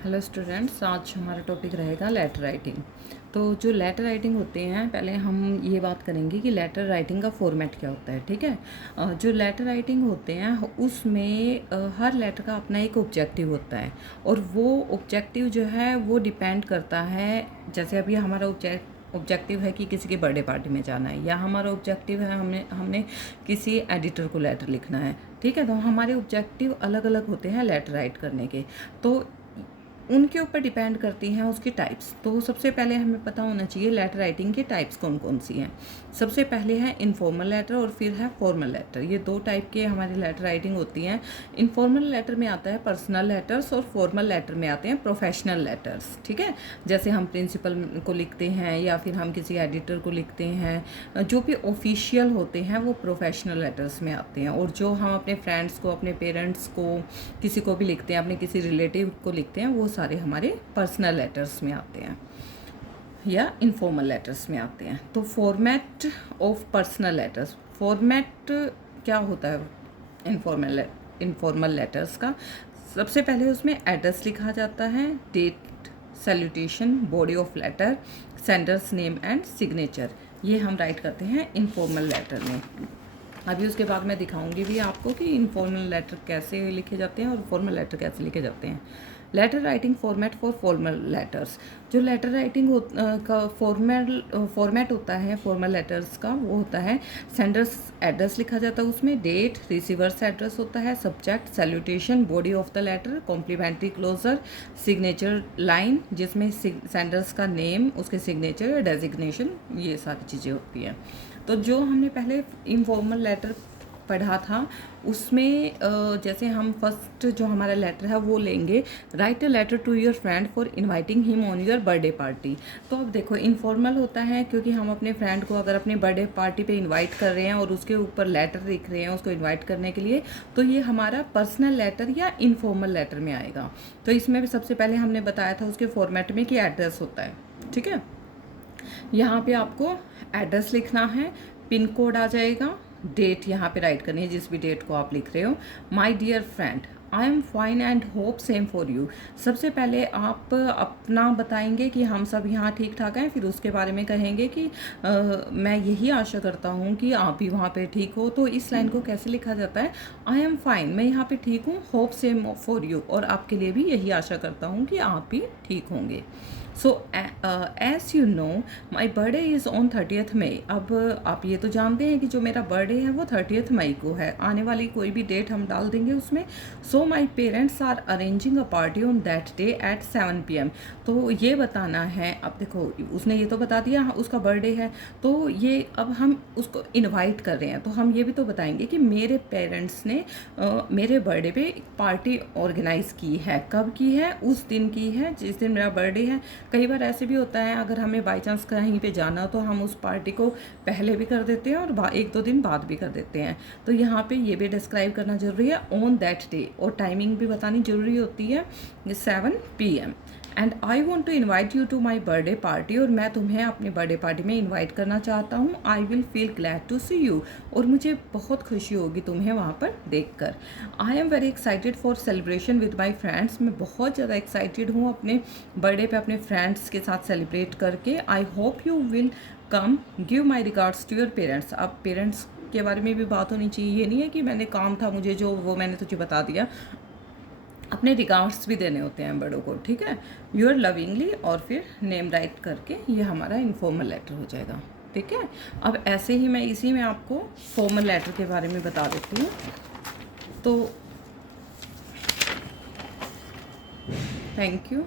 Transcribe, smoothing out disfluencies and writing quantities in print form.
Hello students, आज हमारा topic रहेगा लेटर राइटिंग। तो जो लेटर राइटिंग होते हैं, पहले हम ये बात करेंगे कि लेटर राइटिंग का फॉर्मेट क्या होता है। ठीक है। जो लेटर राइटिंग होते हैं उसमें हर लेटर का अपना एक ऑब्जेक्टिव होता है, और वो ऑब्जेक्टिव जो है वो डिपेंड करता है। जैसे अभी हमारा ऑब्जेक्टिव है कि किसी के बर्थडे पार्टी में जाना है, या हमारा ऑब्जेक्टिव है हमने किसी एडिटर को लेटर लिखना है। ठीक है। तो हमारे ऑब्जेक्टिव अलग अलग होते हैं लेटर राइट करने के। तो उनके ऊपर डिपेंड करती हैं उसकी टाइप्स। तो सबसे पहले हमें पता होना चाहिए लेटर राइटिंग के टाइप्स कौन कौन सी हैं। सबसे पहले है इनफॉर्मल लेटर और फिर है फॉर्मल लेटर। ये दो टाइप के हमारी लेटर राइटिंग होती हैं। इनफॉर्मल लेटर में आता है पर्सनल लेटर्स, और फॉर्मल लेटर में आते हैं प्रोफेशनल लेटर्स। ठीक है। जैसे हम प्रिंसिपल को लिखते हैं या फिर हम किसी एडिटर को लिखते हैं, जो भी ऑफिशियल होते हैं वो प्रोफेशनल लेटर्स में आते हैं। और जो हम अपने फ्रेंड्स को, अपने पेरेंट्स को, किसी को भी लिखते हैं, अपने किसी रिलेटिव को लिखते हैं, वो सारे हमारे पर्सनल लेटर्स में आते हैं या इनफॉर्मल लेटर्स में आते हैं। तो format of personal letters, format क्या होता है इनफॉर्मल लेटर्स का। सबसे पहले उसमें एड्रेस लिखा जाता है, date, salutation, body of letter, sender's name and signature. ये हम राइट करते हैं इनफॉर्मल लेटर में। अभी उसके बाद मैं दिखाऊंगी भी आपको कि इनफॉर्मल लेटर कैसे लिखे जाते हैं और फॉर्मल लेटर कैसे लिखे जाते हैं। Letter writing format for formal letters. जो लेटर राइटिंग का फॉर्मेट होता है फॉर्मल लेटर्स का, वो होता है सेंडर्स एड्रेस लिखा जाता है, उसमें डेट, रिसीवर्स एड्रेस होता है, subject, salutation, body of the letter, complimentary closure, signature line जिसमें सेंडर्स का नेम, उसके सिग्नेचर, डेजिग्नेशन, ये सारी चीज़ें होती हैं। तो जो हमने पहले इनफॉर्मल लेटर पढ़ा था उसमें जैसे हम फर्स्ट जो हमारा लेटर है वो लेंगे, write a letter to your friend for inviting him on your birthday party. तो अब देखो इनफॉर्मल होता है क्योंकि हम अपने फ्रेंड को अगर अपने बर्थडे पार्टी पे इनवाइट कर रहे हैं और उसके ऊपर लेटर लिख रहे हैं उसको इनवाइट करने के लिए, तो ये हमारा पर्सनल लेटर या इनफॉर्मल लेटर में आएगा। तो इसमें भी सबसे पहले हमने बताया था उसके फॉर्मेट में कि एड्रेस होता है। ठीक है। यहाँ पे आपको एड्रेस लिखना है, पिन कोड आ जाएगा, डेट यहाँ पे राइट करनी है जिस भी डेट को आप लिख रहे हो। My dear friend, I am fine and hope same for you. सबसे पहले आप अपना बताएंगे कि हम सब यहाँ ठीक ठाक हैं, फिर उसके बारे में कहेंगे कि मैं यही आशा करता हूँ कि आप भी वहाँ पे ठीक हो। तो इस लाइन को कैसे लिखा जाता है, आई एम फाइन, मैं यहाँ पे ठीक हूँ, होप सेम फॉर यू, और आपके लिए भी यही आशा करता हूँ कि आप भी ठीक होंगे। So as you know my birthday is on 30th May. अब आप ये तो जानते हैं कि जो मेरा बर्थडे है वो 30th मई को है। आने वाली कोई भी डेट हम डाल देंगे उसमें। So my parents are arranging a party on that day at 7 PM। तो ये बताना है, अब देखो उसने ये तो बता दिया उसका बर्थडे है, तो ये अब हम उसको इनवाइट कर रहे हैं, तो हम ये भी तो बताएंगे कि मेरे पेरेंट्स ने मेरे बर्थडे पे पार्टी ऑर्गेनाइज़ की है। कब की है, उस दिन की है जिस दिन मेरा बर्थडे है। कई बार ऐसे भी होता है अगर हमें बाई चांस कहीं पे जाना तो हम उस पार्टी को पहले भी कर देते हैं और 1-2 दिन बाद भी कर देते हैं। तो यहाँ पे ये भी डिस्क्राइब करना जरूरी है, ऑन दैट डे, और टाइमिंग भी बतानी जरूरी होती है, 7 PM। And I want to invite you to my birthday party, और मैं तुम्हें अपनी बर्थडे पार्टी में इन्वाइट करना चाहता हूँ। I will feel glad to see you, और मुझे बहुत खुशी होगी तुम्हें वहाँ पर देख कर। I am very excited for celebration with my friends, मैं बहुत ज़्यादा एक्साइटेड हूँ अपने बर्थडे पे अपने फ्रेंड्स के साथ सेलिब्रेट करके। I hope you will come, give my regards to your parents. अब पेरेंट्स के बारे में भी बात होनी चाहिए, ये नहीं है कि मैंने काम था मुझे जो वो मैंने तुझे बता दिया, अपने रिगार्ड्स भी देने होते हैं बड़ों को। ठीक है। यूर लविंगली, और फिर नेम राइट करके ये हमारा इनफॉर्मल लेटर हो जाएगा। ठीक है। अब ऐसे ही मैं इसी में आपको फॉर्मल लेटर के बारे में बता देती हूँ। तो थैंक यू।